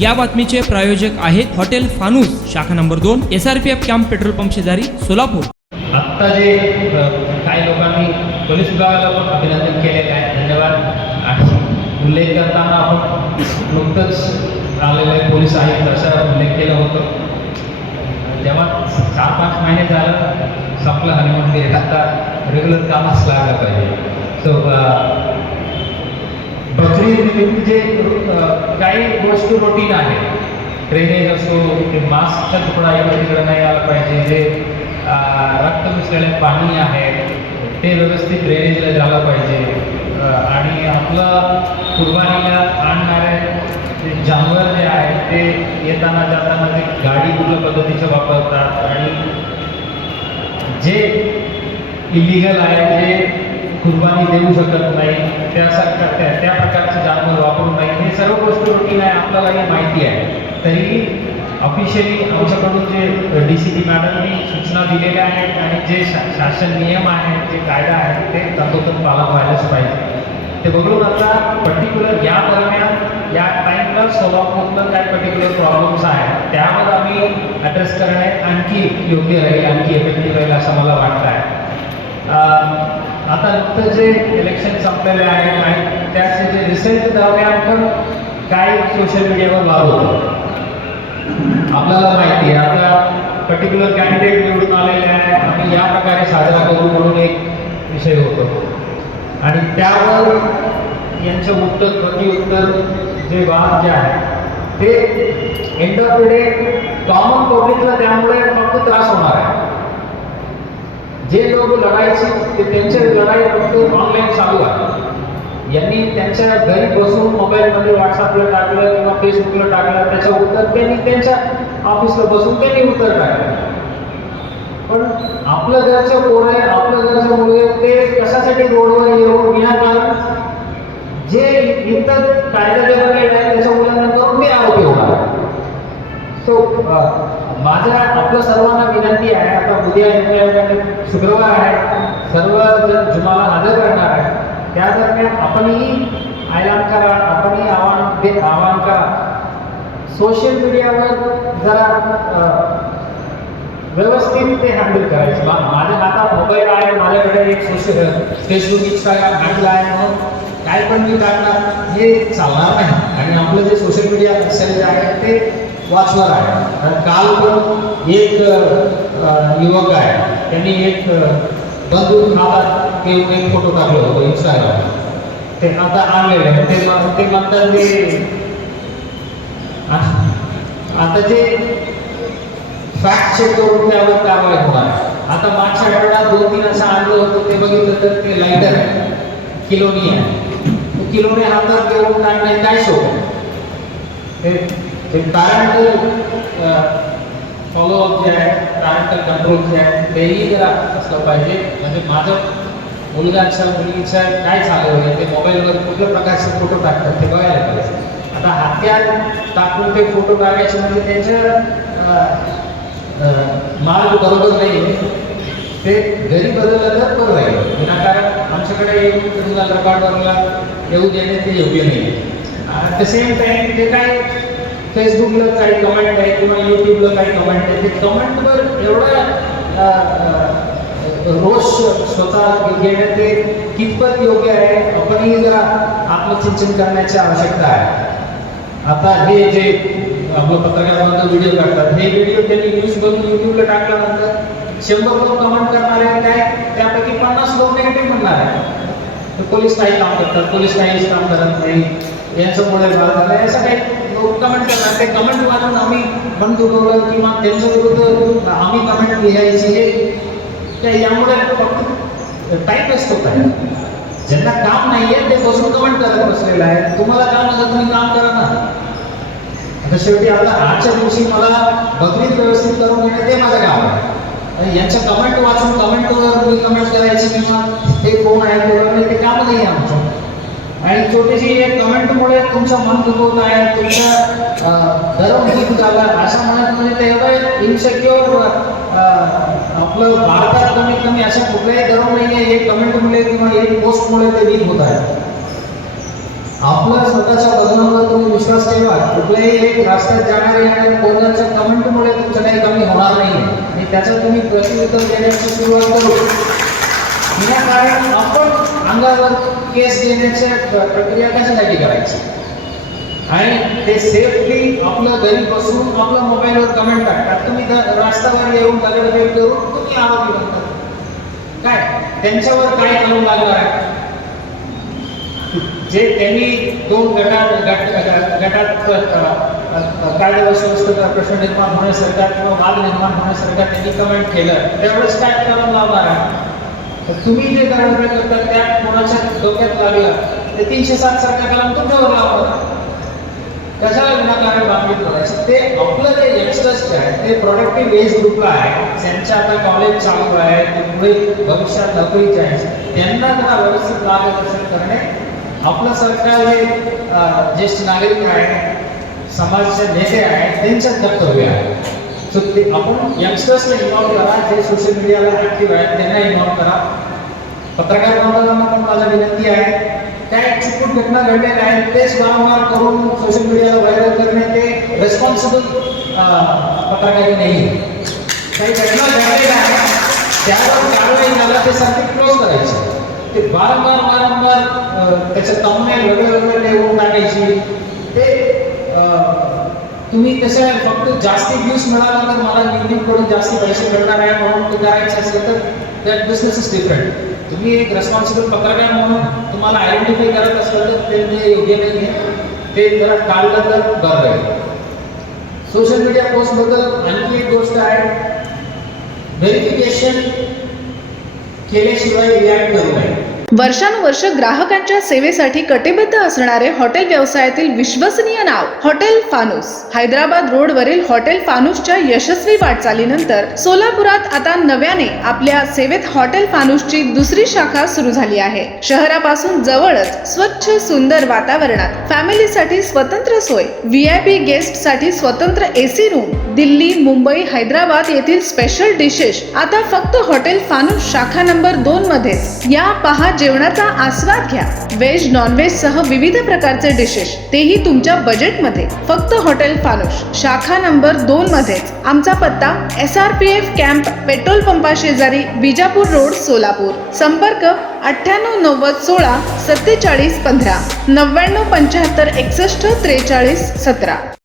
या बातमीचे प्रायोजक आहेत हॉटेल फानूस, शाखा number 2, SRPF camp petrol pump शेजारी, सोलापूर. आत्ता जे काही लोकांनी पोलीस विभागाला पण अभिनंदन केलेले आहे, धन्यवाद. आणि उल्लेख करताना आपण नुकतंच आलेले पोलीस आहेत असा उल्लेख केला होतं. जेव्हा 4-5 महिने झालं संपलं हनीमून पिरियड, आता रेग्युलर कामच लागलं पाहिजे. सो बकरी जे काही गोष्टी रुटीन आहे, ड्रेनेज असो की मास्कचा तुकडा इकडे नाही आला पाहिजे, जे रक्त मिसळलेले पाणी आहे ते व्यवस्थित ड्रेनेजला झालं पाहिजे. आणि आपलं कुर्बानीला आणणारे जे जानवर जे आहे ते येताना जाताना ते गाडी कुठल्या पद्धतीचे वापरतात आणि जे इलिगल आहे, जे कुर्बानी देऊ शकत नाही त्या प्रकारचे जानवर वापरू नये, हे सर्व गोष्टी रुटीन आहे, आपल्यालाही माहिती आहे. तरी ऑफिशियली आमच्याकडून जे DCP मॅडमनी सूचना दिलेल्या आहेत आणि जे शासन नियम आहेत, जे कायदा आहे ते तंतोतंत पालन व्हायलाच पाहिजे. ते बघून आता पर्टिक्युलर या दरम्यान या टाईमला सोलापूरला काही पर्टिक्युलर प्रॉब्लेम्स आहेत त्यावर आम्ही ॲड्रेस करणे आणखी योग्य राहील, आणखी इफेक्टिव्ह राहील असं मला वाटतं आहे. आता नुकतं जे इलेक्शन संपलेले आहेत आणि त्याचे जे रिझल्ट दरम्यान पण काही सोशल मीडियावर वाद होतो. आपल्याला माहिती आहे आता पर्टिक्युलर कॅन्डिडेट निवडून आलेले आहे, आम्ही या प्रकारे साजरा करू म्हणून एक विषय होतो आणि त्यावर यांचं उत्तर जे वाद जे आहे ते end of the day common पब्लिकला त्यामुळे फक्त त्रास होणार आहे. जे लोक लढायचे ते त्यांची लढाई फक्त ऑनलाईन चालू आहे. यांनी त्यांच्या घरी बसून मोबाईलमध्ये व्हॉट्सअपला टाकलं किंवा फेसबुकला टाकलं, त्याचं उत्तर त्यांनी त्यांच्या ऑफिसला बसून त्यांनी उत्तर टाकलं. पण आपलं घरचं पोर आहे, आपलं घरचं मुलगे ते कशासाठी रोडवर येऊन विनाकारण जे इतर कायदा बनलेला आहे त्याच्या उल्लंघन करून ते आरोपी होणार. सो आपल्या सर्वांना विनंती आहे, आता उद्या शुक्रवार आहे, सर्व जण जुमाला हजर करणार आहे, त्या दरम्यान आपणही ऐलान करा, आपणही आवाहन करा. सोशल मीडियावर जरा व्यवस्थित ते हँडल करायचं. माझ्या हातात मोबाईल आहे, माझ्याकडे एक फेसबुक इंस्टाग्राम हँडल आहे, म्हणून काय पण मी टाकणार हे चालणार नाही. आणि आपलं जे सोशल मीडिया असेल जे आहे ते वाचणार आहे. काल पण एक युवक आहे, त्यांनी एक बंदूक हातात घेऊन एक फोटो टाकला होतो इंस्टाग्राम, ते आता आणलेलं आहे. ते म्हणतात ते आता जे फॅक्ट चेक करून त्यावर कारवाई होणार. आता मागच्या आठवड्यात 2-3 असं आणलं होतं, ते बघितलं तर ते लायटर आहे, किलोनी आहे. किलोने हातात घेऊन टाकणे काय शोध. ते पॅरेंटल फॉलोअप जे आहे, पॅरेंटल कंट्रोल जे आहे तेही जरा असलं पाहिजे. म्हणजे माझं मुलगाच्या मुलगीच्या काय चालू आहे, ते मोबाईलवर कुठल्या प्रकारचे फोटो टाकतात ते बघायला पाहिजे. आता हात्यात टाकून ते फोटो टाकायचे म्हणजे त्यांच्या मार्ग बरोबर नाही आहे. ते घरी बदललं तर बरं राहील, विनाकारण आमच्याकडे येऊन क्रिमिनल रेकॉर्डवरला येऊ देणे ते योग्य नाही आहे. ॲट द सेम टाईम ते काय फेसबुकला काही कमेंट आहे किंवा यूट्यूबला काही कमेंट आहे, ते कमेंटवर एवढा रोष स्वतः घेणं ते कितपत योग्य आहे, आपणही जरा आत्मचिंतन करण्याची आवश्यकता आहे. आता हे जे आपलं पत्रकारांबद्दल व्हिडिओ टाकतात, हे व्हिडिओ त्यांनी यूज करून यूट्यूबला टाकल्यानंतर 100 लोक कमेंट करणार आहे, काय त्यापैकी 50 लोक निगेटिव्ह म्हणणार आहे. पोलीस काही काम करतात, पोलीस काहीच काम करत नाही, यांच्यामुळे झालं असं काही लोक कमेंट करतात. ते कमेंट वाचून आम्ही मन दुखवलं किंवा त्यांच्या विरुद्ध आम्ही कमेंट लिहायची, हे यामुळे फक्त टाईम वेस्ट होत आहे. ज्यांना काम नाही आहे ते बसून कमेंट करत बसलेलं आहे. तुम्हाला काम नसतं तुम्ही काम करा ना. आता शेवटी आता आजच्या दिवशी मला बकरीत व्यवस्थित करून घेणं ते माझं काम आहे. यांच्या कमेंट वाचून कमेंटवर मी कमेंट करायची किंवा ते कोण आहे ते काम नाही आहे आमचं. आणि छोटीशी एक कमेंटमुळे तुमचं मन दुखवत आहे, तुमचं गरम झालं असं म्हणत म्हणजे ते एवढं इनसेक्युअर. आपलं भारतात कमीत कमी अशा कुठल्याही गरम नाही आहे, एक कमेंटमुळे किंवा एक पोस्टमुळे ते वीक होत आहे. आपल्या स्वतःच्या बदलांवर तुम्ही विश्वास ठेवा. कुठल्याही एक राष्ट्रात जाणारे आणि कोणाच्या कमेंटमुळे तुमचं काही कमी होणार नाही आणि त्याचं तुम्ही प्रत्युत्तर देण्याची सुरुवात करू. विनाकारण आपण अंगावर केस देण्याच्या प्रक्रिया कशासाठी करायची आणि ते सेफली आपलं घरी बसून आपल्या मोबाईलवर कमेंट टाकतात. तुम्ही रस्त्यावर येऊन दगडफेक करून तुम्ही आरोपी बनतात. काय त्यांच्यावर काय कानून लागणार आहे? जे त्यांनी दोन गटात कायदा सुव्यवस्थेचा प्रश्न निर्माण होण्यासारखा किंवा वाद निर्माण होण्यासारखा त्यांनी कमेंट केलं, त्यावेळेस काय कानून लावणार आहे? तर तुम्ही जे दगडफेक करतात त्यात कोणाच्या डोक्यात लागलं ते 307 सारखा कलम तुमच्यावर लावणार. कशाला विनाकारण बातमी करायचं? ते आपलं जे यंगस्टर्स आहे ते प्रोडक्टिव्ह एज ग्रुपला आहे, ज्यांच्या आता कॉलेज चालू आहे, ते पुढे भविष्यात नोकरीचे आहे, त्यांना जरा व्यवस्थित मार्गदर्शन करणे आपलं सरकार हे ज्येष्ठ नागरिक आहे, समाजाचे नेते आहेत, त्यांचं कर्तव्य आहे. सो ते आपण यंगस्टर्सला इन्व्हॉल्व करा, जे सोशल मीडियाला ॲक्टिव्ह आहेत त्यांना इन्व्हॉल्व करा. पत्रकार बांधवांना पण माझा विनंती आहे, काय चुकून घटना घडलेल्या आहेत तेच वारंवार करून सोशल मीडियाला व्हायरल करणे ते रेस्पॉन्सिबल पत्रकारी नाही. काही घटना घडलेल्या आहेत त्यावर कारवाई झाला ते सर्किट क्लोज करायचे. ते वारंवार त्याचं तमनेल वेगळं ठेवून टाकायची. ते तुम्ही कसं फक्त जास्ती व्ह्यूज मिळाला तर मला यूट्यूबकडून जास्ती पैसे मिळणार आहे म्हणून ते करायचे असेल तर दॅट बिझनेस इज डिफरंट. तुम्ही एक रेस्पॉन्सिबल पत्रकार म्हणून तुम्हाला आयडेंटिफाय करत असलं तर ते योग्य नाही आहे. ते जरा काढलं तर बरं राहील. सोशल मीडिया पोस्टबद्दल आणखी एक गोष्ट आहे, व्हेरिफिकेशन केल्याशिवाय रिॲक्ट करू नये. वर्षानुवर्ष ग्राहकांच्या सेवेसाठी कटिबद्ध असणारे हॉटेल व्यवसायातील विश्वसनीय नाव हॉटेल फानूस. हैदराबाद रोडवरील हॉटेल फानूसच्या यशस्वी वाटचालीनंतर सोलापुरात आता नव्याने आपल्या सेवेत हॉटेल फानूसची दुसरी शाखा सुरू झाली आहे. शहरापासून जवळच स्वच्छ सुंदर वातावरणात फॅमिलीसाठी स्वतंत्र सोय, VIP गेस्टसाठी स्वतंत्र AC रूम, दिल्ली, मुंबई, हैदराबाद येथील स्पेशल डिशेस आता फक्त हॉटेल फानूस शाखा नंबर 2 मध्येच. या पहा जेवणाचा आस्वाद घ्या. व्हेज नॉनव्हेज सह विविध प्रकारचे डिशेस, तेही तुमच्या बजेटमध्ये. फक्त हॉटेल फानूस शाखा नंबर 2 मध्येच. आमचा पत्ता SRPF कॅम्प पेट्रोल पंपा शेजारी, विजापूर रोड, सोलापूर. संपर्क 98 90 16 47 15 99 75 61 43 17.